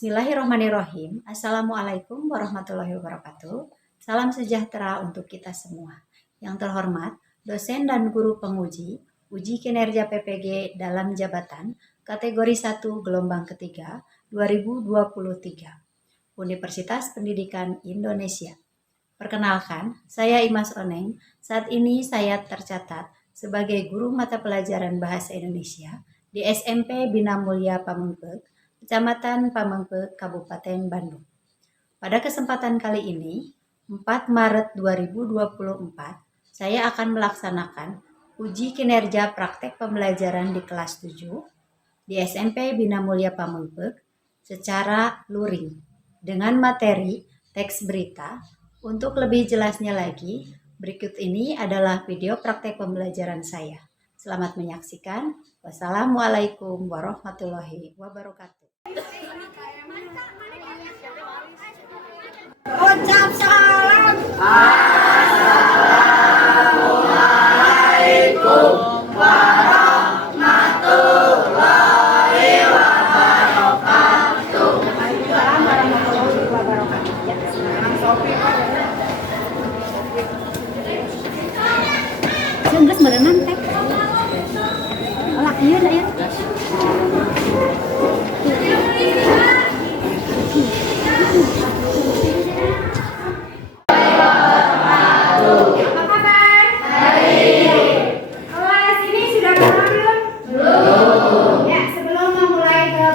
Bismillahirrahmanirrahim. Assalamualaikum warahmatullahi wabarakatuh. Salam sejahtera untuk kita semua. Yang terhormat, dosen dan guru penguji, uji kinerja PPG dalam jabatan, kategori 1 gelombang ketiga, 2023. Universitas Pendidikan Indonesia. Perkenalkan, saya Imas Oneng. Saat ini saya tercatat sebagai guru mata pelajaran Bahasa Indonesia di SMP Bina Mulia Pamengpeuk, Kecamatan Pamengpeuk, Kabupaten Bandung. Pada kesempatan kali ini, 4 Maret 2024, saya akan melaksanakan uji kinerja praktek pembelajaran di kelas 7 di SMP Bina Mulia Pamengpeuk secara luring dengan materi teks berita. Untuk lebih jelasnya lagi, berikut ini adalah video praktek pembelajaran saya. Selamat menyaksikan. Wassalamualaikum warahmatullahi wabarakatuh. Ucap salam. Assalamualaikum warahmatullahi wabarakatuh. Waalaikumsalam warahmatullahi wabarakatuh. Ya, sekarang Sofi. Geus berenang teh. Olak ieu da ya.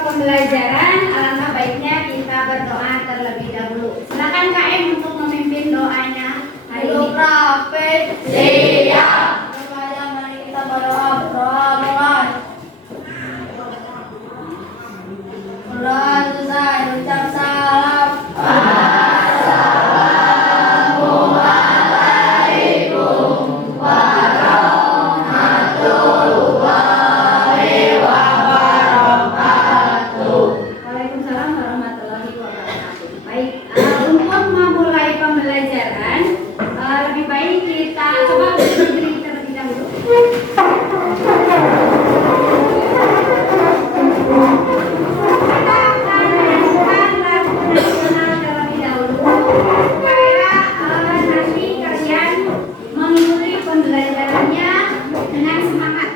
Pembelajaran, alangkah baiknya kita berdoa terlebih dahulu. Silakan KM untuk memimpin doanya hari ini. Siap. Mari kita berdoa. Mulai. Selesai ucap salam. Assalamualaikum warahmatullahi wabarakatuh. Waalaikumsalam warahmatullahi wabarakatuh. Baik, untuk memulai pembelajaran, lebih baik kita coba berdiri terlebih dahulu. Kita akan melakukan lagu nasional terlebih dahulu supaya nanti kalian mengikuti pembelajarannya dengan semangat.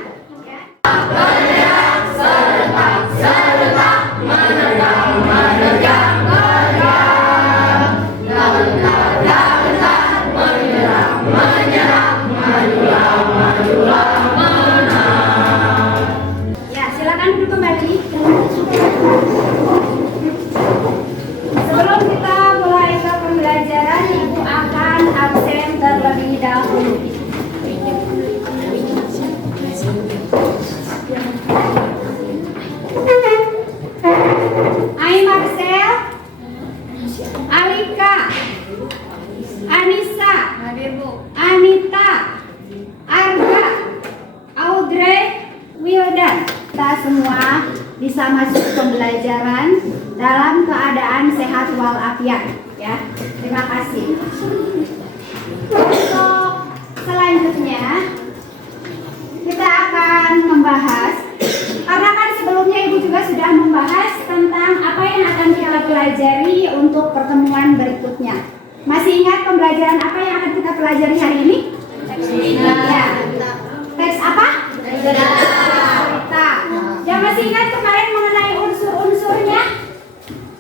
Ya. Bergerak serentak, serentak, menerjang, menerjang, bergerak. Daun-daun, daun-daun, menyerang, menyerang, majulah, majulah, menang. Ya, silakan duduk kembali. Sebelum kita mulai ke pembelajaran, Ibu akan absen terlebih dahulu. Ai Marcel, Alika, Anissa, Anita, Arga, Audrey, Wildan. Kita semua bisa masuk pembelajaran dalam keadaan sehat walafiat, ya. Terima kasih. Untuk selanjutnya kita akan membahas, karena kan sebelumnya Ibu juga sudah membahas tentang apa yang akan kita pelajari untuk pertemuan berikutnya. Masih ingat pembelajaran apa yang akan kita pelajari hari ini? Ya. Teks apa? Berita. Yang masih ingat kemarin mengenai unsur-unsurnya?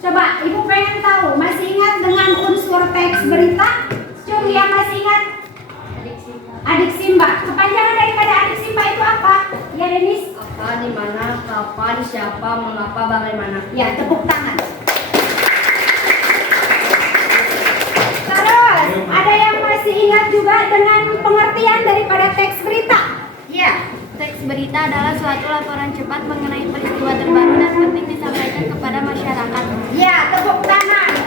Coba Ibu pengen tahu, masih ingat dengan unsur teks berita? Cung, yang masih ingat? Adik Simba. Kepanjangan daripada adik Simba itu apa? Ya, Denis? Apa, di mana, kapan, siapa, mengapa, bagaimana. Ya, tepuk tangan. Terus, ada yang masih ingat juga dengan pengertian daripada teks berita? Ya, teks berita adalah suatu laporan cepat mengenai peristiwa terbaru dan penting disampaikan kepada masyarakat. Ya, tepuk tangan.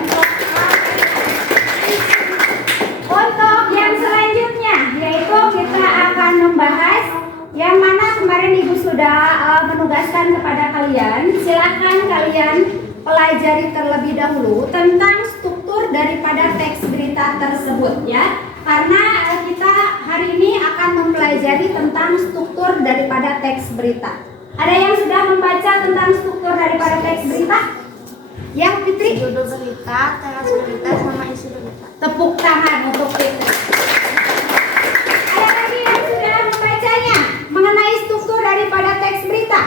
Untuk yang selanjutnya, yaitu kita akan membahas yang mana kemarin Ibu sudah menugaskan kepada kalian. Silakan kalian pelajari terlebih dahulu tentang struktur daripada teks berita tersebut, ya. Karena kita hari ini akan mempelajari tentang struktur daripada teks berita. Ada yang sudah membaca tentang struktur daripada teks berita? Yang Fitri? Judul berita, teras berita, sama isi berita. Tepuk tangan untuk Fitri. Ada lagi yang sudah membacanya mengenai struktur daripada teks berita?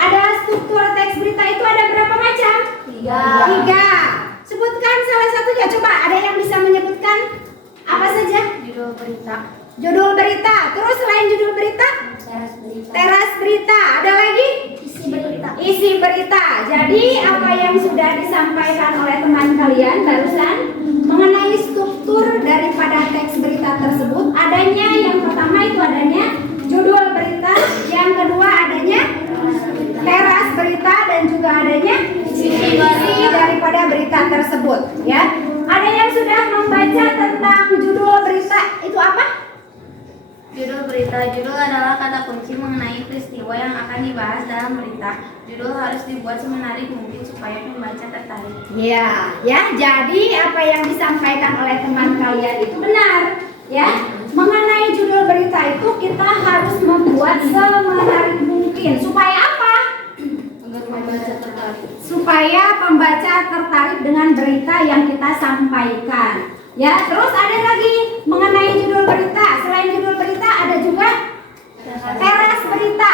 Ada struktur teks berita itu ada berapa macam? 3. Sebutkan salah satunya. Coba ada yang bisa menyebutkan apa saja? Judul berita. Judul berita. Terus selain judul berita? Teras berita. Teras berita. Ada lagi? Isi berita. Isi berita. Jadi apa yang sudah disampaikan oleh teman kalian barusan mengenai struktur daripada teks berita tersebut, adanya yang pertama itu adanya judul berita, yang kedua adanya teras berita, dan juga adanya isi daripada berita tersebut. Ya, ada yang sudah membaca tentang judul berita itu apa? Judul berita. Judul adalah kata kunci mengenai peristiwa yang akan dibahas dalam berita. Judul harus dibuat semenarik mungkin supaya pembaca tertarik. Ya, jadi apa yang disampaikan oleh teman kalian itu benar, ya. Mengenai judul berita itu kita harus membuat semenarik mungkin supaya apa? Agar pembaca tertarik. Supaya pembaca tertarik dengan berita yang kita sampaikan. Ya, terus ada lagi mengenai judul berita. Selain judul berita ada juga teras berita.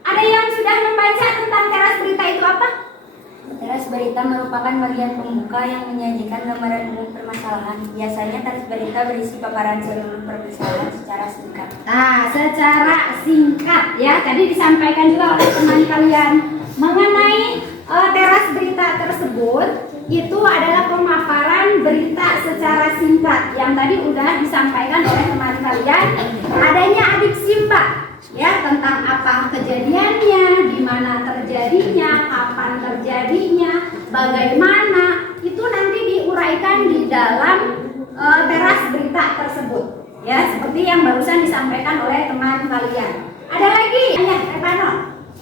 Ada yang sudah membaca tentang teras berita itu apa? Teras berita merupakan bagian pembuka yang menyajikan gambaran umum permasalahan. Biasanya teras berita berisi paparan seluruh permasalahan secara singkat. Nah, secara singkat ya. Tadi disampaikan juga oleh teman kalian mengenai teras berita tersebut. Itu adalah pemaparan berita secara singkat yang tadi sudah disampaikan oleh teman kalian. Adanya adik Simba ya, tentang apa kejadiannya, di mana terjadinya, kapan terjadinya, bagaimana, itu nanti diuraikan di dalam teras berita tersebut ya, seperti yang barusan disampaikan oleh teman kalian. Ada lagi? Ayah, Epano.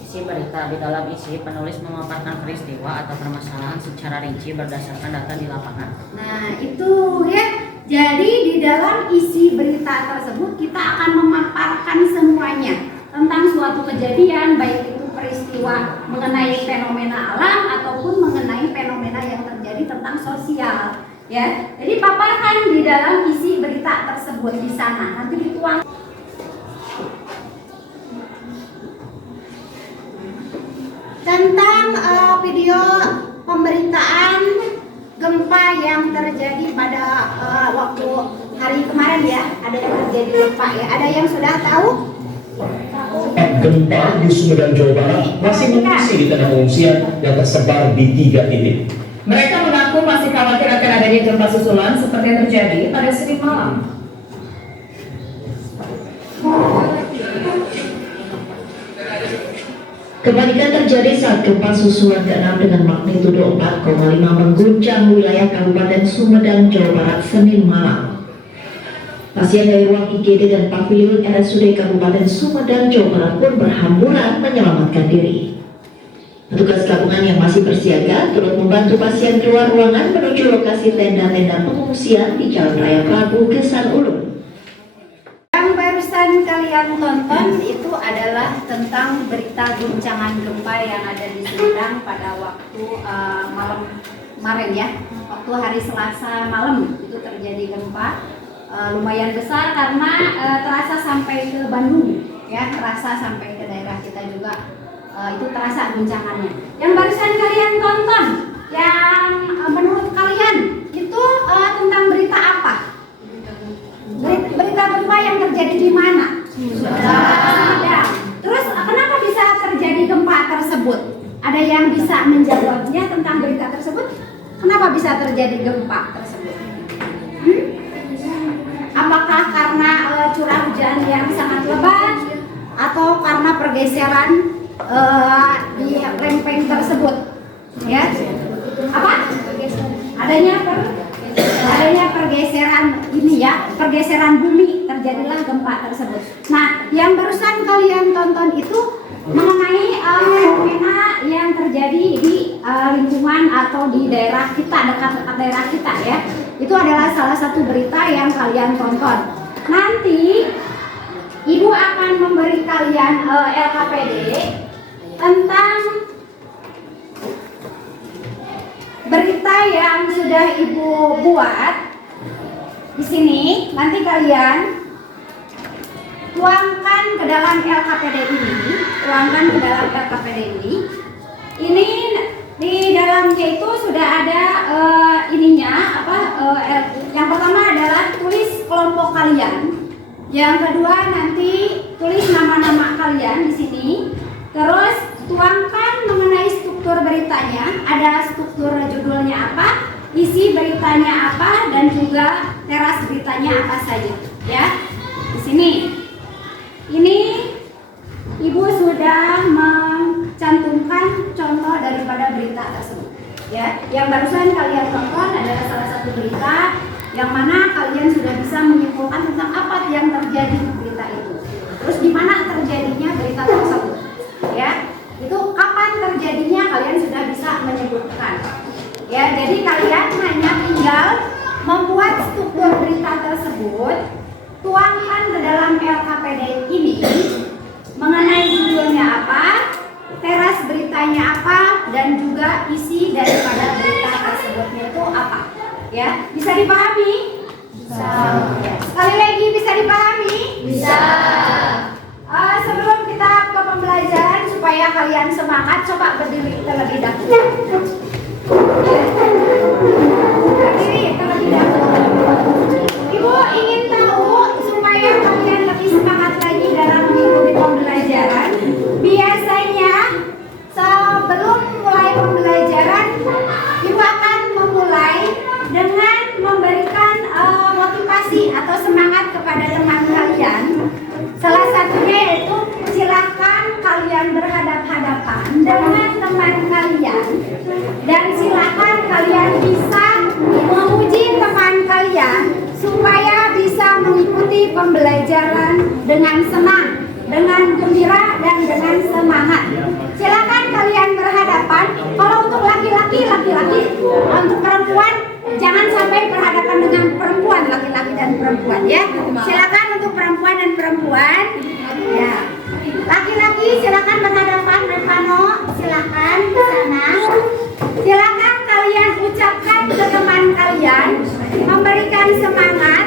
Isi berita. Di dalam isi, penulis memaparkan peristiwa atau permasalahan secara rinci berdasarkan data di lapangan. Nah, itu ya. Jadi di dalam isi berita tersebut kita akan memaparkan semuanya tentang suatu kejadian, baik itu peristiwa mengenai fenomena alam ataupun mengenai fenomena yang terjadi tentang sosial. Ya, jadi paparkan di dalam isi berita tersebut di sana. Nanti dituang. Tentang video pemberitaan gempa yang terjadi pada waktu hari kemarin ya, ada yang terjadi gempa ya. Ada yang sudah tahu? Gempa di Sumedang, Jawa Barat masih mengungsi di tanah pengungsian yang tersebar di 3 titik. Mereka mengaku masih khawatir akan adanya gempa susulan seperti yang terjadi pada Senin malam. Kepanikan terjadi saat gempa susulan ke-6 dengan magnitudo 4,5 mengguncang wilayah Kabupaten Sumedang, Jawa Barat Senin malam. Pasien dari ruang IGD dan pavilion RSUD Kabupaten Sumedang, Jawa Barat pun berhamburan menyelamatkan diri. Petugas gabungan yang masih bersiaga turut membantu pasien keluar ruangan menuju lokasi tenda-tenda pengungsian di Jalan Raya Prabu Gesan Ulun. Yang barusan kalian tonton itu adalah tentang berita guncangan gempa yang ada di Sumedang pada waktu malam kemarin ya. Waktu hari Selasa malam itu terjadi gempa lumayan besar karena terasa sampai ke Bandung ya, terasa sampai ke daerah kita juga itu terasa guncangannya. Yang barusan kalian tonton, yang menurut kalian itu tentang berita apa? Berita gempa yang terjadi di mana? Sumedang. Terus kenapa bisa terjadi gempa tersebut? Ada yang bisa menjawabnya tentang berita tersebut? Kenapa bisa terjadi gempa tersebut? Apakah karena curah hujan yang sangat lebat atau karena pergeseran di lempeng tersebut? Ya, apa? Adanya pergeseran ini ya, pergeseran bumi, terjadilah gempa tersebut. Nah, yang barusan kalian tonton itu mengenai fenomena yang terjadi di lingkungan atau di daerah kita, dekat-dekat daerah kita ya. Itu adalah salah satu berita yang kalian tonton. Nanti Ibu akan memberi kalian LKPD tentang berita yang sudah Ibu buat di sini, nanti kalian tuangkan ke dalam LKPD ini, Ini di dalamnya itu sudah ada yang pertama adalah tulis kelompok kalian. Yang kedua nanti tulis nama-nama kalian di sini. Terus tuangkan mengenai struktur beritanya, ada struktur judulnya apa, isi beritanya apa, dan juga teras beritanya apa saja, ya. Di sini. Ini Ibu sudah mencantumkan contoh daripada berita tersebut, ya. Yang barusan kalian tonton adalah salah satu berita yang mana kalian sudah bisa menyimpulkan tentang apa yang terjadi di berita itu. Terus di mana terjadinya berita tersebut, ya. Itu kapan terjadinya kalian sudah bisa menyebutkan. Ya, jadi kalian hanya tinggal membuat struktur berita tersebut, tuangkan ke dalam LKPD ini mengenai judulnya apa, teras beritanya apa, dan juga isi daripada berita tersebutnya itu apa. Ya, bisa dipahami? Bisa. Sekali lagi, bisa dipahami? Bisa. Sebelum kita ke pembelajaran supaya kalian semangat, coba berdiri terlebih dahulu. Berdiri terlebih dahulu. Ibu ingin tahu supaya kalian lebih semangat lagi dalam mengikuti pembelajaran. Biasanya sebelum mulai pembelajaran, Ibu akan memulai dengan memberikan motivasi atau semangat kepada teman kalian. Salah satunya yaitu silakan kalian berhadap-hadapan dengan teman kalian, dan silakan kalian bisa memuji teman kalian supaya bisa mengikuti pembelajaran dengan senang, dengan gembira, dan dengan semangat. Silakan kalian berhadapan. Kalau untuk laki-laki, untuk perempuan jangan sampai berhadapan dengan perempuan, laki-laki dan perempuan, ya. Silakan untuk perempuan dan perempuan, ya. Laki-laki silakan berhadapan, Revano, silakan ke sana. Silakan kalian ucapkan ke teman kalian, memberikan semangat.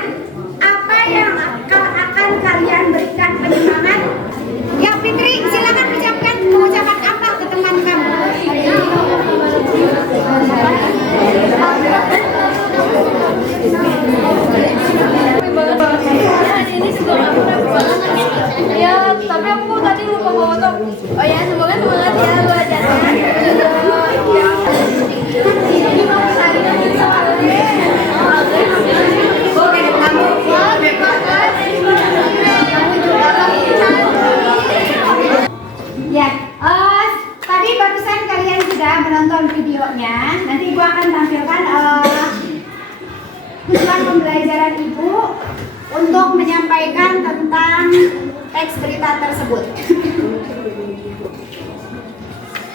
Apa yang akan kalian berikan penyemangat? Ya, Fitri, silakan ucapkan mengucapkan apa ke teman kamu? Ini juga ya, tapi aku tadi lupa ngomong. Oh ya, semoga semangat ya belajarnya. Ya, tadi barusan kalian sudah menonton videonya. Nanti Ibu akan tampilkan tujuan pembelajaran Ibu untuk menyampaikan tentang teks berita tersebut.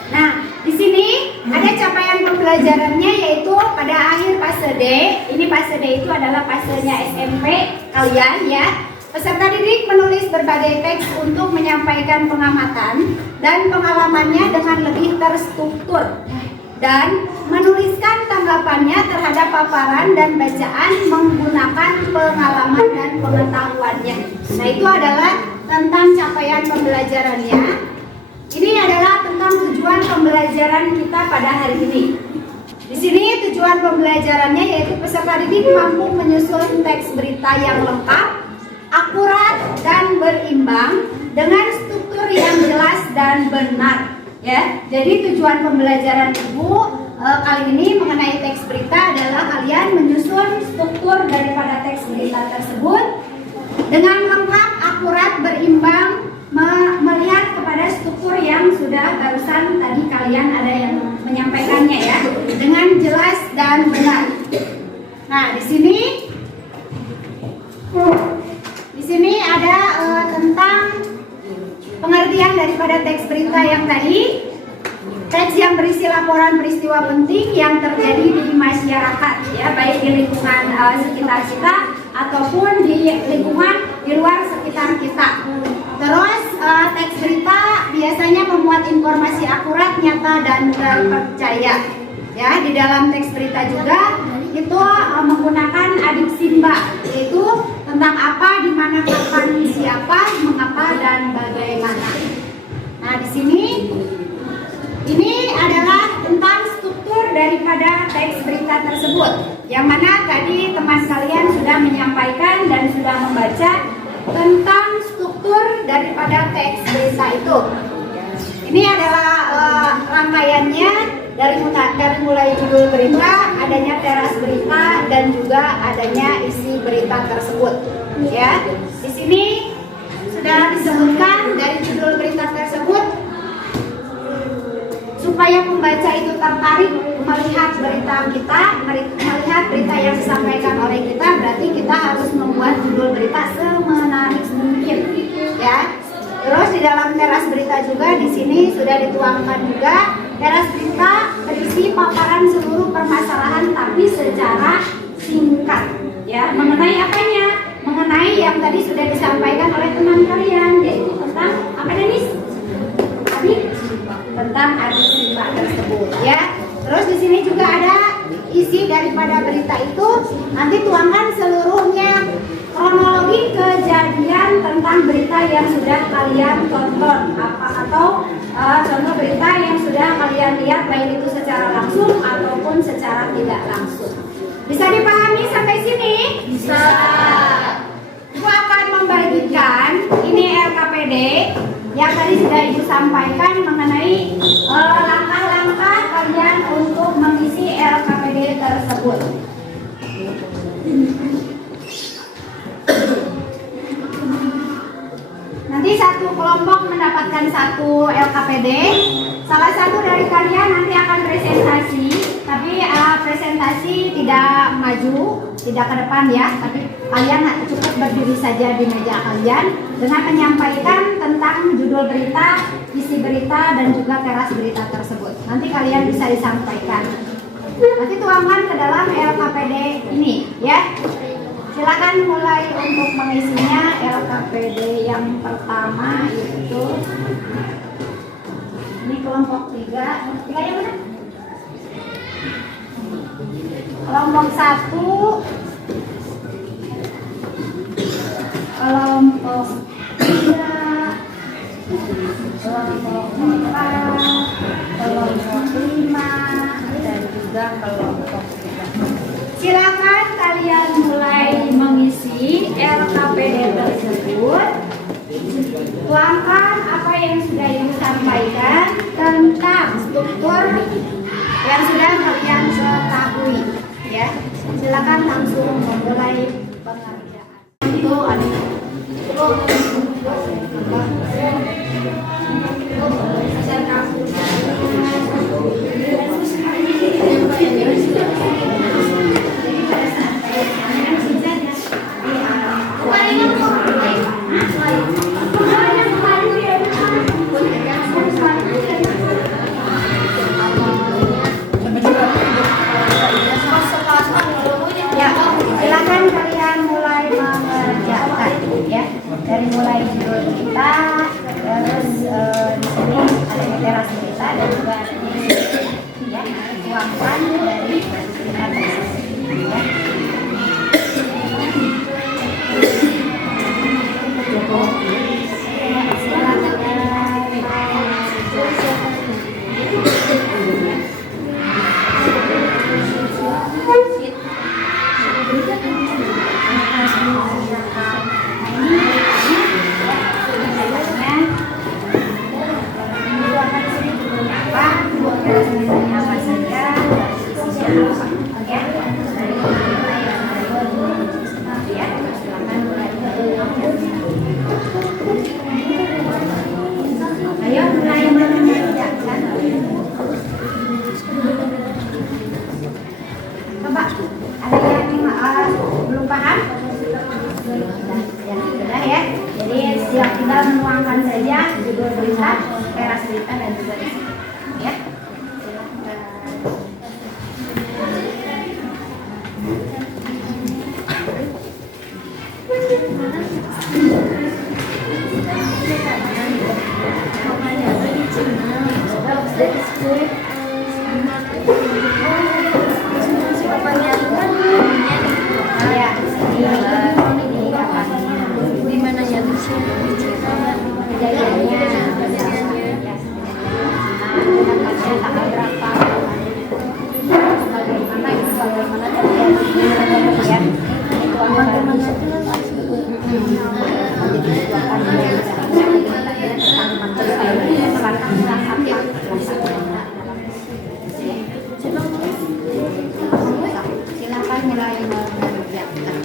Nah, di sini ada capaian pembelajarannya, yaitu pada akhir fase D. Ini fase D itu adalah fasenya SMP kalian, ya. Peserta didik menulis berbagai teks untuk menyampaikan pengamatan dan pengalamannya dengan lebih terstruktur, dan menuliskan tanggapannya terhadap paparan dan bacaan menggunakan pengalaman dan pengetahuannya. Nah, itu adalah tentang capaian pembelajarannya. Ini adalah tentang tujuan pembelajaran kita pada hari ini. Di sini tujuan pembelajarannya yaitu peserta didik mampu menyusun teks berita yang lengkap, akurat, dan berimbang dengan struktur yang jelas dan benar. Ya, jadi tujuan pembelajaran Ibu kali ini mengenai teks berita adalah kalian menyusun struktur daripada teks berita tersebut dengan lengkap, akurat, berimbang, melihat kepada struktur yang sudah barusan tadi kalian ada yang menyampaikannya, ya, dengan jelas dan benar. Nah, di sini ada tentang pengertian daripada teks berita yang tadi. Teks yang berisi laporan peristiwa penting yang terjadi di masyarakat, ya, baik di lingkungan sekitar kita ataupun di lingkungan di luar sekitar kita. Terus teks berita biasanya memuat informasi akurat, nyata, dan terpercaya. Ya, di dalam teks berita juga itu menggunakan adik simba, yaitu tentang apa, di mana, kapan, siapa, mengapa, dan bagaimana. Nah, di sini ini adalah tentang struktur daripada teks berita tersebut, yang mana tadi teman sekalian sudah menyampaikan dan sudah membaca tentang struktur daripada teks berita itu. Ini adalah rangkaiannya dari mulai judul berita, adanya teras berita, dan juga adanya isi berita tersebut. Ya, di sini sudah disebutkan dari judul berita tersebut supaya pembaca itu tertarik melihat berita kita, melihat berita yang disampaikan oleh kita, berarti kita harus membuat judul berita semenarik mungkin. Ya. Terus di dalam teras berita juga di sini sudah dituangkan juga teras berita berisi paparan seluruh permasalahan tapi secara singkat. Ya, mengenai apanya? Mengenai yang tadi sudah disampaikan oleh teman kalian, yaitu tentang apa, Denis? Tentang adik simba tersebut. Ya. Terus di sini juga ada isi daripada berita itu, nanti tuangkan seluruhnya kronologi kejadian tentang berita yang sudah kalian tonton atau contoh berita yang sudah kalian lihat, baik itu secara langsung ataupun secara tidak langsung. Bisa dipahami sampai sini? Bisa. Ibu akan membagikan ini LKPD yang tadi sudah Ibu sampaikan mengenai langkah-langkah kalian untuk mengisi LKPD tersebut. Nanti satu kelompok mendapatkan satu LKPD. Salah satu dari kalian nanti akan presentasi, tapi presentasi tidak maju, tidak ke depan ya, tapi kalian cukup berdiri saja di meja kalian dengan menyampaikan tentang judul berita, isi berita, dan juga teras berita tersebut. Nanti kalian bisa disampaikan. Nanti tuangkan ke dalam LKPD ini ya. Silakan mulai untuk mengisinya. LKPD yang pertama itu ini kelompok 3 yang mana? Kelompok 1, kelompok 3, kelompok 4, kelompok 5, dan juga kelompok 3. Silakan kalian mulai mengisi LKPD tersebut. Tuangkan apa yang sudah Ibu sampaikan tentang struktur yang sudah kalian ketahui. Ya, silakan langsung memulai pengerjaan. Itu silakan kalian mulai mengerjakan ya, dari mulai judul kita, terus di sini ada teras kita dan juga ya tuangkan dari kita ya. Ayo mulai mengerjakan. Coba, ada yang belum paham? Ya, sudah ya. Jadi siap tinggal menuangkan saja judul berita, teras berita, dan juga isi. Ya. Silakan. Silakan mulai mengerjakan.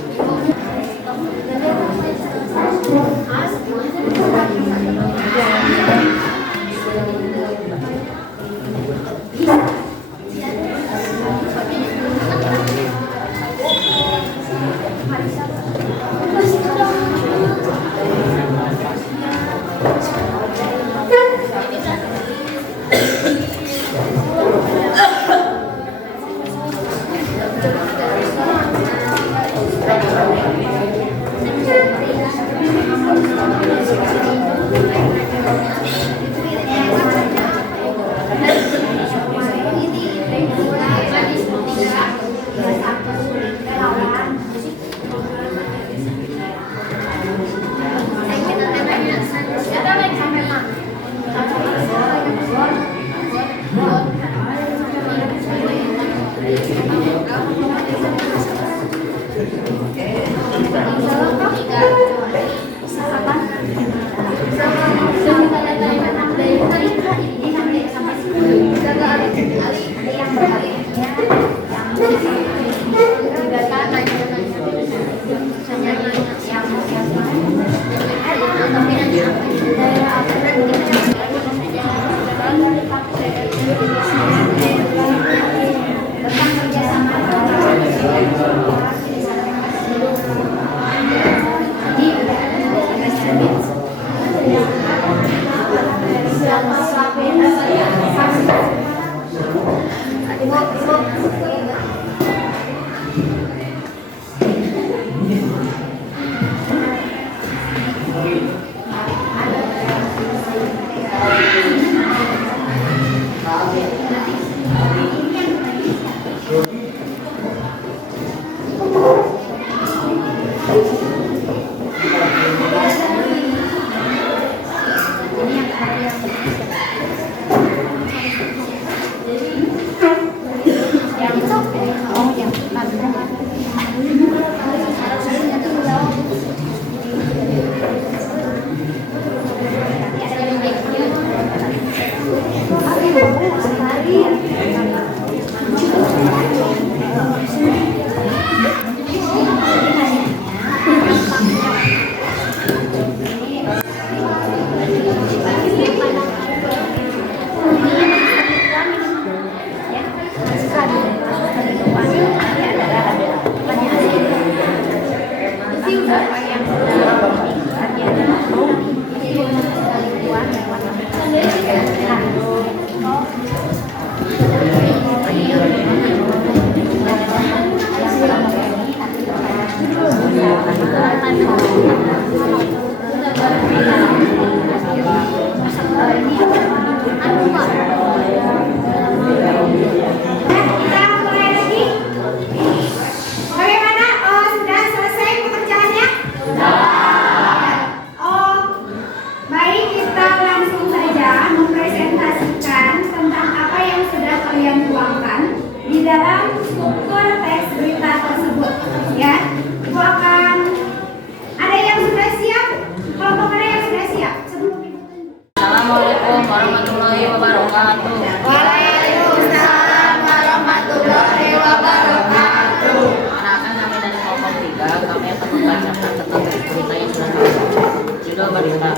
Assalamualaikum warahmatullahi wabarakatuh. Waalaikumsalam warahmatullahi wabarakatuh. Anak-anak kami dari kelompok 3, kami akan membacakan tentang berita yang sudah kami baca. Judul berita: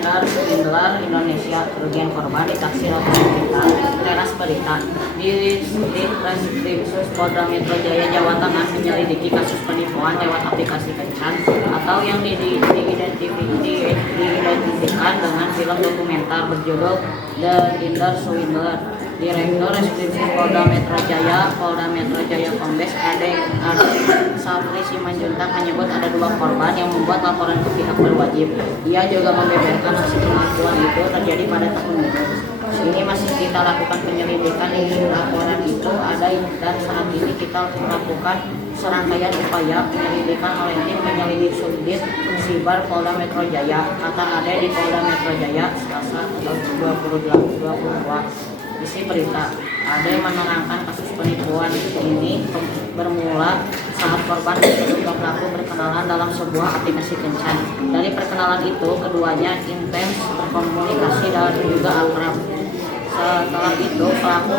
Kasus Indlar Indonesia, kerugian korban ditaksir kita. Teras berita: di Reskrimsus Polda Metro Jaya Jawa Tengah menyelidiki kasus penipuan lewat aplikasi kencan atau yang diidentikan dengan film dokumenter berjudul The Indlar Swindler. Direktur Reskrimsus Polda Metro Jaya Kombes Ade Sapri Simanjuntak menyebut ada 2 korban yang membuat laporan ke pihak berwajib. Ia juga membeberkan aksi penipuan itu terjadi pada tahun itu. Ini masih kita lakukan penyelidikan di laporan itu ada, dan saat ini kita melakukan serangkaian upaya penyelidikan oleh tim penyelidik Subdit Siber Polda Metro Jaya, kata Ade di Polda Metro Jaya Selasa 22. Isi berita: Ade menerangkan kasus penipuan ini bermula saat korban dan terduga pelaku berkenalan dalam sebuah aplikasi kencan. Dari perkenalan itu, keduanya intens berkomunikasi dan juga akrab. Setelah itu, pelaku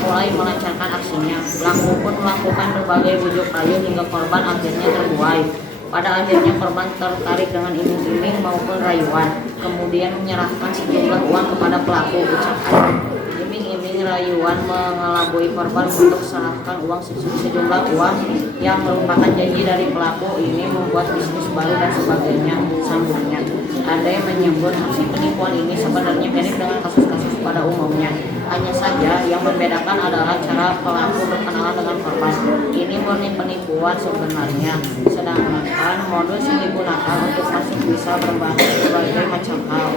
mulai melancarkan aksinya. Pelaku pun melakukan berbagai bujuk rayu hingga korban akhirnya terbuai. Pada akhirnya korban tertarik dengan iming-iming maupun rayuan, kemudian menyerahkan sejumlah uang kepada pelaku. Ucapan iming-iming rayuan mengelabui korban untuk serahkan uang sejumlah uang yang merupakan janji dari pelaku ini membuat bisnis baru dan sebagainya, sambungnya. Ada yang menyebut aksi penipuan ini sebenarnya mirip dengan kasus-kasus pada umumnya. Hanya saja yang membedakan adalah cara pelaku berkenalan dengan korban. Ini murni penipuan sebenarnya, sedangkan modus yang digunakan untuk masuk bisa berbagai macam hal.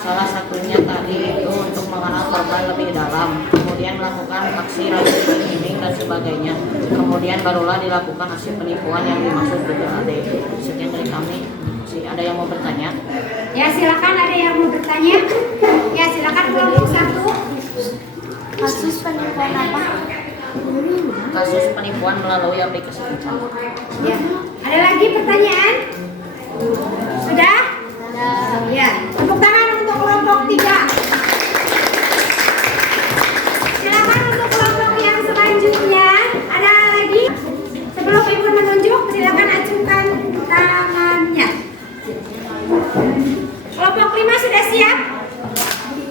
Salah satunya tadi itu untuk mengenal korban lebih dalam, kemudian melakukan aksi rayu iming dan sebagainya. Kemudian barulah dilakukan aksi penipuan yang dimaksud BPAD. Sekian dari kami. Ada yang mau bertanya? Ya, silakan, ada yang mau bertanya. Ya, silakan kelompok 1. Kasus penipuan apa? Kasus penipuan melalui aplikasi kencan. Ya. Ada lagi pertanyaan? Sudah? Ya. Tepuk tangan untuk kelompok 3. Silakan untuk kelompok yang selanjutnya. Ada lagi? Sebelum Ibu menunjuk, silakan ajukan tangannya. Kelompok 5 sudah siap?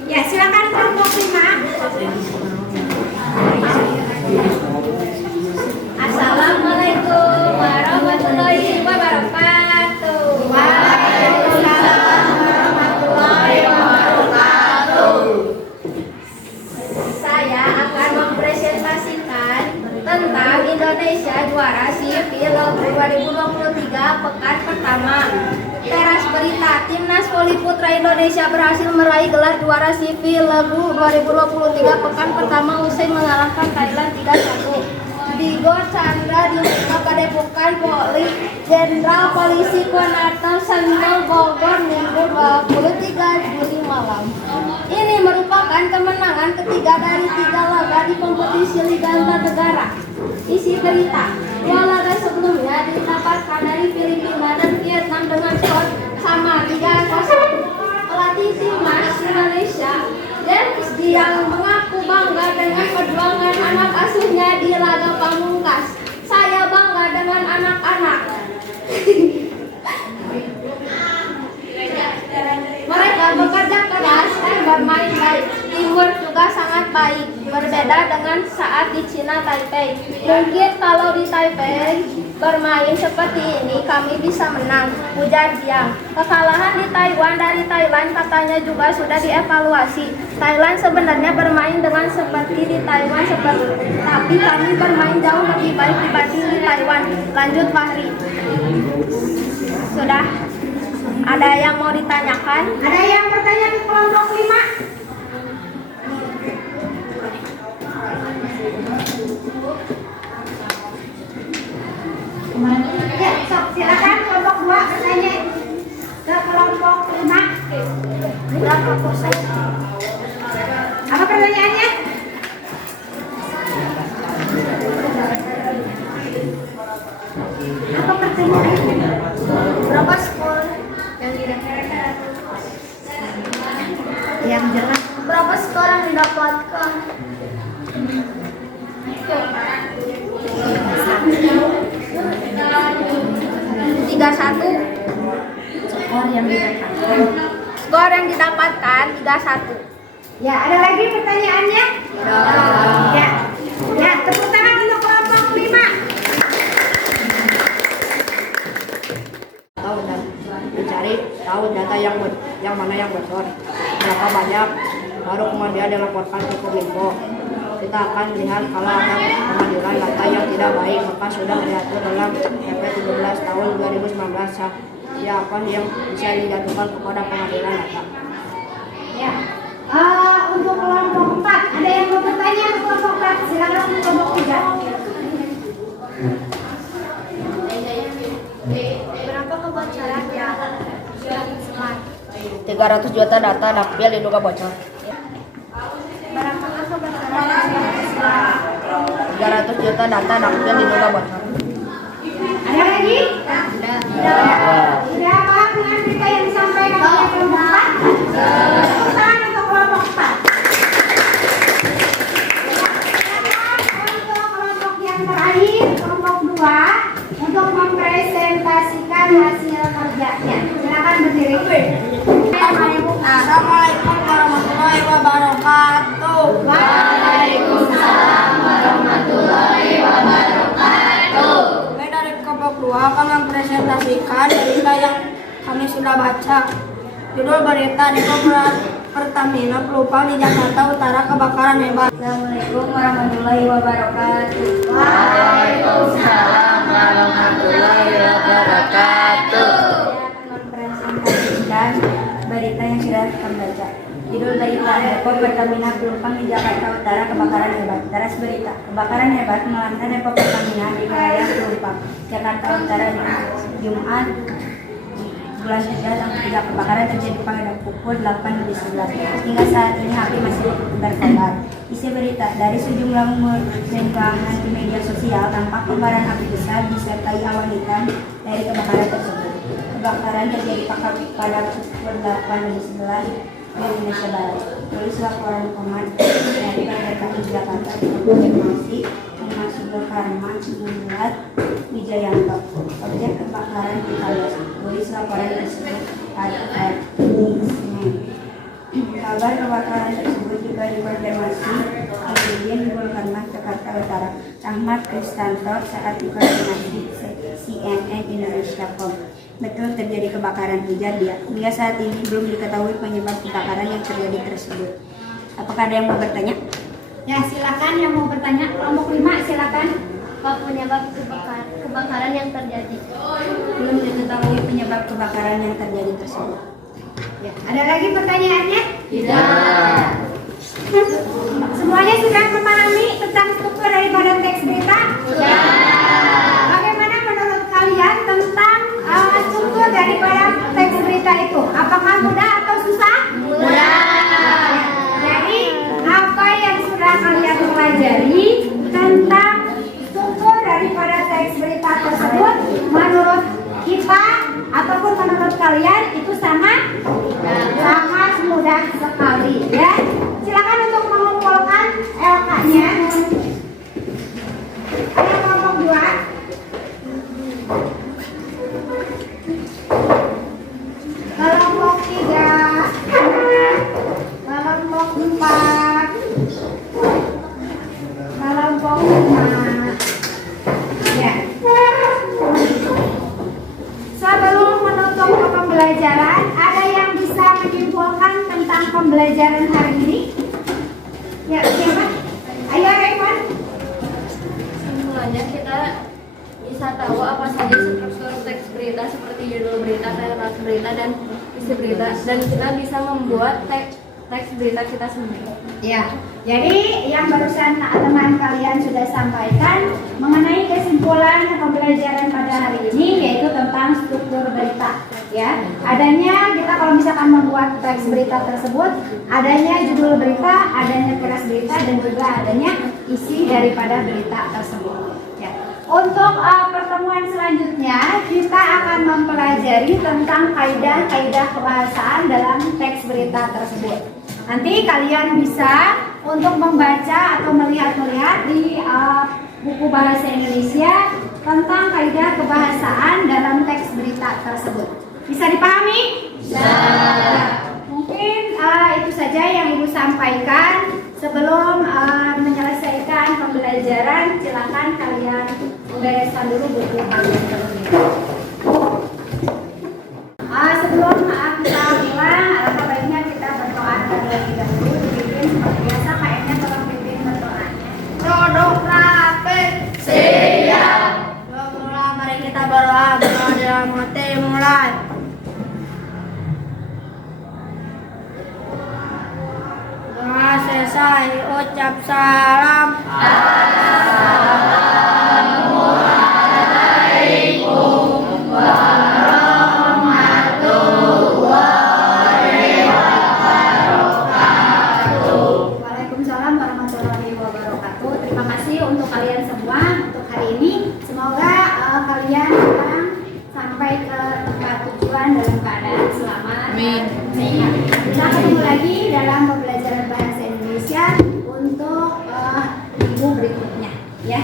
Ya, silakan kelompok 5. Assalamualaikum warahmatullahi wabarakatuh. Waalaikumsalam warahmatullahi wabarakatuh. Saya akan mempresentasikan tentang Indonesia juara SEA Lagu 2023 pekan pertama. Teras berita, Timnas Voli Putra Indonesia berhasil meraih gelar juara SEA Lagu 2023 pekan pertama usai mengalahkan Thailand 3-1. Di Gor Chandra di Padepokan Jenderal Polisi Konatal Sentul Bogor Minggu 23 Juli malam. Ini merupakan kemenangan ketiga dari 3 laga di kompetisi Liga Antar Negara. Isi berita, 2 laga sebelumnya didapatkan dari Filipina dan Vietnam dengan skor sama 3-0. Pelatih timnas Indonesia James Diang mengaku bangga dengan perjuangan anak asuhnya di laga pamungkas. Saya bangga dengan anak-anak. Mereka bekerja keras dan bermain baik. Teamwork juga sangat baik. Berbeda dengan saat di Cina Taipei. Mungkin kalau di Taipei bermain seperti ini kami bisa menang, ujar Jiang. Kekalahan di Taiwan dari Thailand katanya juga sudah dievaluasi. Thailand sebenarnya bermain dengan seperti di Taiwan tapi kami bermain jauh lebih baik dibanding di Taiwan. Lanjut Fahri. Sudah. Ada yang mau ditanyakan? Ada yang bertanya ke kelompok 5? Ya, sok silakan kelompok 2 bertanya ke kelompok 5. Berapa persen? Apa pertanyaannya? Apa pertanyaannya? Berapa skor yang didapatkan? Yang jelas. Berapa skor yang didapatkan? 3-1. Skor yang didapatkan 3-1. Ya, ada lagi pertanyaannya? Ya. Ya, tepuk tangan untuk kelompok 5. Tahu dan mencari tahu data yang mana yang bocor, berapa banyak, baru kemudian dilaporkan ke Kominfo. Kita akan lihat kalau ada pengadilan data yang tidak baik, maka sudah diatur dalam PP 17 tahun 2019 siapa yang bisa dijatuhkan kepada pengadilan data. Ya. Untuk kelompok 4, ada yang mau bertanya ke kelompok 4? Silakan untuk kelompok 3. Berapa kebocoran yang dilakukan? 300 juta data dapil diduga bocor. Berapa kebocoran 300 juta data dapur yang diduga bocor. Ada lagi? Sudah paham dengan berita yang disampaikan oleh kelompok 4? Tepuk tangan untuk kelompok 4. Untuk kelompok yang terakhir, kelompok 2, untuk mempresentasikan hasil kerjanya. Silakan berdiri. Assalamualaikum warahmatullahi wabarakatuh. Waalaikumsalam warahmatullahi wabarakatuh. Kami dari kelompok 2 akan mempresentasikan berita yang kami sudah baca. Judul berita, Depo Pertamina pelumpang di Jakarta Utara kebakaran hebat. Assalamualaikum warahmatullahi wabarakatuh. Waalaikumsalam warahmatullahi wabarakatuh. Saya akan mempresentasikan berita yang sudah kami baca. Judul berita, Depo Pertamina pelumpang di Jakarta Utara kebakaran hebat. Teras berita, kebakaran hebat melanda Depo Pertamina di wilayah Pelumpang, Jakarta Utara Jumat bulan 3 tanggal 3. Kebakaran terjadi pada pukul 8.11. Hingga saat ini api masih berkobar. Isi berita, dari sejumlah unggahan di media sosial tampak kobaran api besar disertai awan hitam dari kebakaran tersebut. Kebakaran terjadi pada pukul 8.11 di Indonesia Barat. Tulis laporan Komando dari PPKI Jakarta konfirmasi Masuk Karma Muhammad Wijayanto. Objek kebakaran ditalis. Tulis laporan tersebut pada kabar kebakaran tersebut juga dikonfirmasi Dirjen Gulkarmat Jakarta Utara Ahmad Kristanto saat dikoordinasi CNN Indonesia.com. Betul terjadi kebakaran, ujar dia. Hingga saat ini belum diketahui penyebab kebakaran yang terjadi tersebut. Apakah ada yang mau bertanya? Ya, silakan yang mau bertanya. Kelompok 5, silakan. Apa penyebab kebakaran yang terjadi? Belum diketahui penyebab kebakaran yang terjadi tersebut. Ya, ada lagi pertanyaannya? Tidak. Semuanya sudah memahami tentang struktur daripada teks berita? Sudah. Bagaimana menurut kalian tentang struktur daripada teks berita itu? Apakah mudah atau susah? Mudah. Jadi, apa yang sudah kalian pelajari tentang struktur daripada teks berita tersebut menurut kita ataupun menurut kalian itu sangat mudah sekali, ya. Silakan untuk mengumpulkan LK-nya. Ada kelompok 2. Kelompok 3. Kelompok 4. Kelompok 5. Ya. Sebelum menutup pembelajaran, ada yang bisa menyimpulkan tentang pembelajaran hari ini? Ya, siapa? Ayo, Raymond. Semuanya kita bisa tahu apa saja struktur teks berita seperti judul berita, teras berita, dan isi berita, dan kita bisa membuat teks berita kita sendiri. Ya, jadi yang barusan teman kalian sudah sampaikan mengenai kesimpulan pembelajaran pada hari ini yaitu tentang struktur berita. Ya, adanya kita kalau misalkan membuat teks berita tersebut, adanya judul berita, adanya teras berita, dan juga adanya isi daripada berita tersebut. Ya. Untuk pertemuan selanjutnya kita akan mempelajari tentang kaidah-kaidah kebahasaan dalam teks berita tersebut. Nanti kalian bisa untuk membaca atau melihat-lihat di buku bahasa Indonesia tentang kaidah kebahasaan dalam teks berita tersebut. Bisa dipahami? Bisa. Mungkin itu saja yang Ibu sampaikan. Sebelum menyelesaikan pembelajaran, silakan kalian bereskan dulu buku kalian terlebih dahulu. Sebelum kita mulai, alangkah baiknya kita berdoa terlebih dahulu. Dipimpin seperti biasa, kayaknya tolong pimpin berdoanya. Produk rapet. Siap. Mari kita berdoa dalam hati mulai. Doa selesai, ucap salam. Assalamualaikum warahmatullahi wabarakatuh. Waalaikumsalam warahmatullahi wabarakatuh. Terima kasih untuk kalian ke tempat tujuan dalam keadaan selamat dan sehat. Kita ketemu lagi dalam pembelajaran bahasa Indonesia untuk minggu berikutnya, ya.